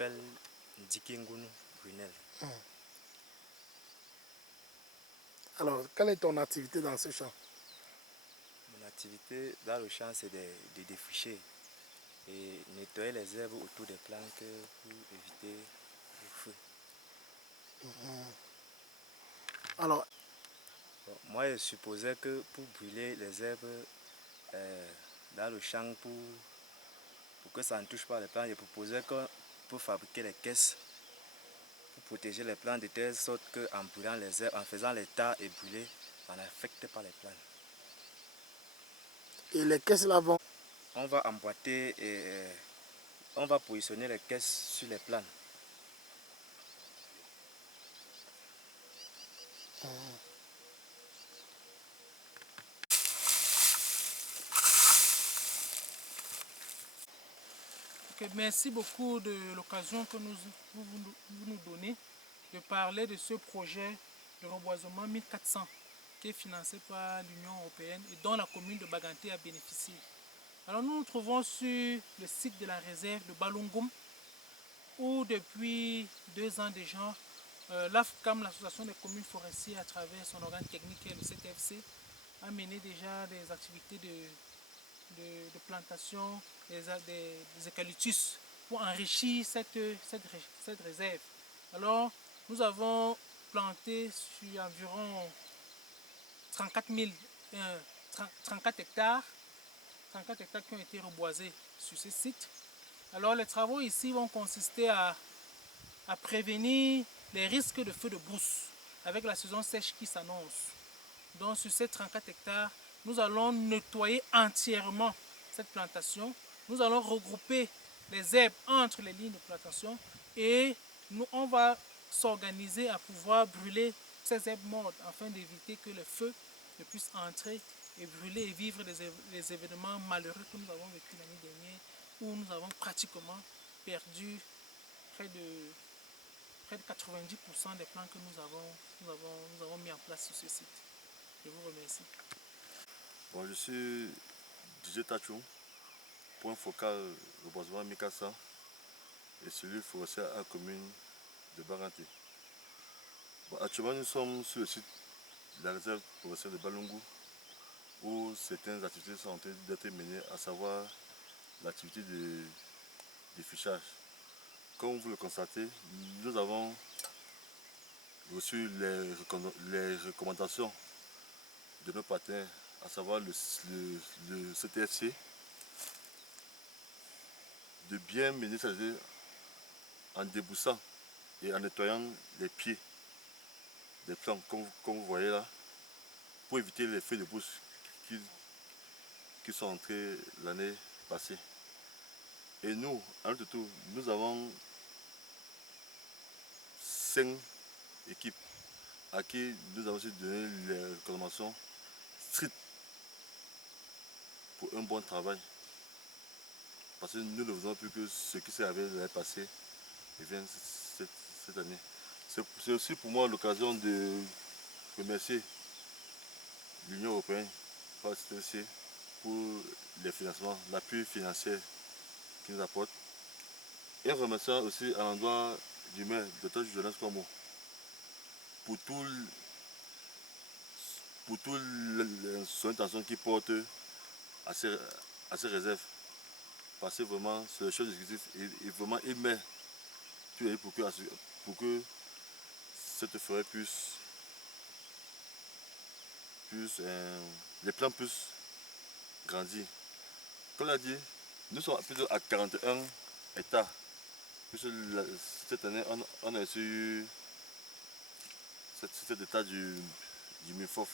m'appelle Dikingunu Brunel. Alors, quelle est ton activité dans ce champ? Mon activité dans le champ, c'est de défricher et nettoyer les herbes autour des plantes pour éviter le feu. Alors, Bon, moi, je supposais que pour brûler les herbes dans le champ, pour que ça ne touche pas les plantes, je proposais que pour fabriquer les caisses, pour protéger les plantes de telle sorte qu'en brûlant les herbes, en faisant les tas et brûler, ça n'affecte pas les plantes. et les caisses là vont? On va emboîter et on va positionner les caisses sur les plantes. Okay, merci beaucoup de l'occasion que vous nous donnez de parler de ce projet de reboisement 1400 qui est financé par l'Union européenne et dont la commune de Baganté a bénéficié. Alors nous nous trouvons sur le site de la réserve de Balungoum où depuis 2 ans déjà, l'AFCAM, l'association des communes forestières à travers son organe technique qui est le CTFC, a mené déjà des activités de plantation des eucalyptus pour enrichir cette réserve. Alors, nous avons planté sur environ 34 hectares, 34 hectares qui ont été reboisés sur ce site. Alors, les travaux ici vont consister à prévenir les risques de feux de brousse avec la saison sèche qui s'annonce. Donc, sur ces 34 hectares, nous allons nettoyer entièrement cette plantation. Nous allons regrouper les herbes entre les lignes de plantation et on va s'organiser à pouvoir brûler ces herbes mortes afin d'éviter que le feu ne puisse entrer et brûler et vivre les événements malheureux que nous avons vécu l'année dernière où nous avons pratiquement perdu près de 90% des plants que nous avons mis en place sur ce site. Je vous remercie. Bon, je suis DJ Tachou, point focal reboisement Mikasa et celui forestier à la commune de Baganté. Bon, actuellement, nous sommes sur le site de la réserve forestière de Balungu où certaines activités sont en train d'être menées, à savoir l'activité de défrichage. Comme vous le constatez, nous avons reçu les recommandations de nos partenaires, à savoir le CTFC, de bien mener ça en déboussant et en nettoyant les pieds des plantes, comme vous voyez là, pour éviter les feux de brousse qui sont entrés l'année passée. Et nous, à notre tour, nous avons 5 équipes à qui nous avons aussi donné les recommandations strictes pour un bon travail. Parce que nous ne faisons plus que ce qui s'est arrivé l'année passée et vient cette année. C'est aussi pour moi l'occasion de remercier l'Union européenne par CTFC pour les financements, l'appui financier qu'ils nous apportent. Et remercier aussi à l'endroit du maire, Dr Jonas Kwamo, pour tout son intention qu'il porte à ces réserves. Parce que vraiment, c'est le chef d'exécutif et vraiment il met tout pour que cette forêt les plants puissent grandir. Comme l'a dit, nous sommes plutôt à 41 hectares. Puisque cette année, on a reçu cet état du MIFOF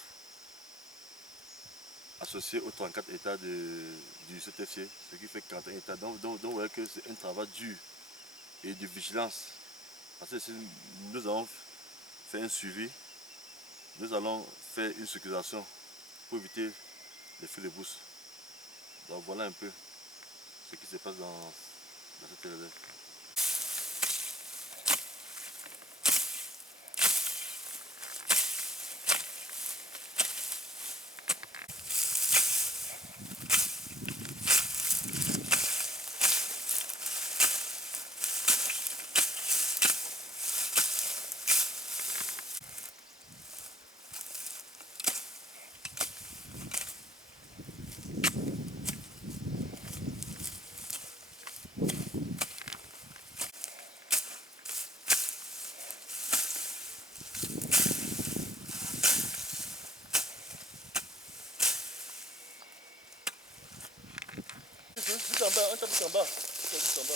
associé aux 34 hectares du CTFC, ce qui fait 41 hectares. Donc vous voyez que c'est un travail dur et de vigilance. Parce que si nous avons fait un suivi, nous allons faire une sécurisation pour éviter les feux de brousse. Donc voilà un peu ce qui se passe dans cette réserve. Juste en bas, un tape en bas. Juste en bas.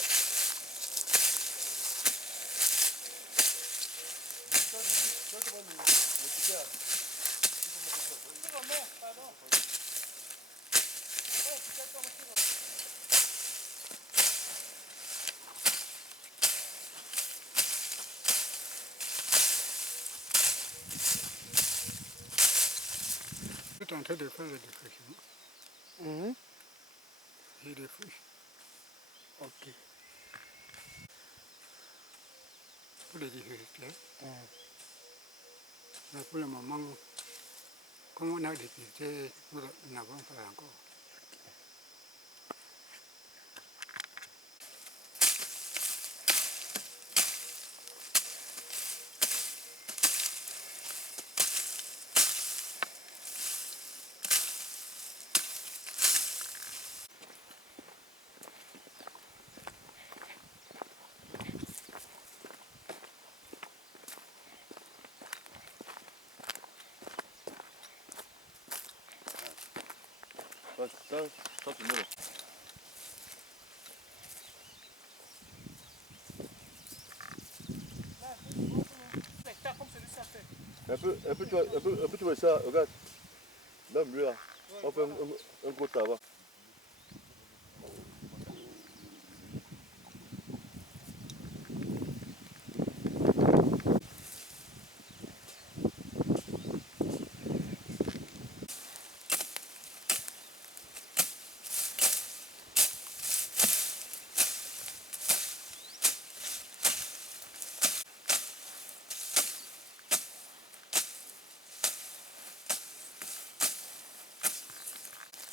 Je suis en train de faire le défrichement. Je défriche. Ok. Pour les difficultés. Mais pour le moment, comme on a des difficultés, nous n'avons pas encore. Ça, tu mets là. Comme celui-ci a fait. Un peu, tu vois ça, regarde. Là, mieux là. On fait un gros tabac.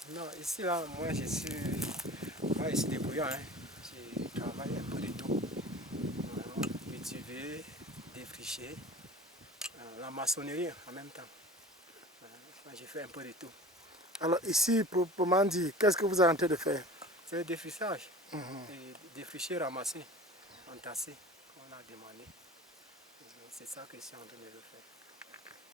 Non, ici là, moi je suis débrouillant. Hein. Je travaille un peu de tout. Cultiver, défricher, la maçonnerie en même temps. J'ai fait un peu de tout. Alors ici, proprement dit, qu'est-ce que vous êtes en train de faire? C'est le défrichage. Et défricher, ramasser, entasser, comme on a demandé. C'est ça que je suis en train de faire.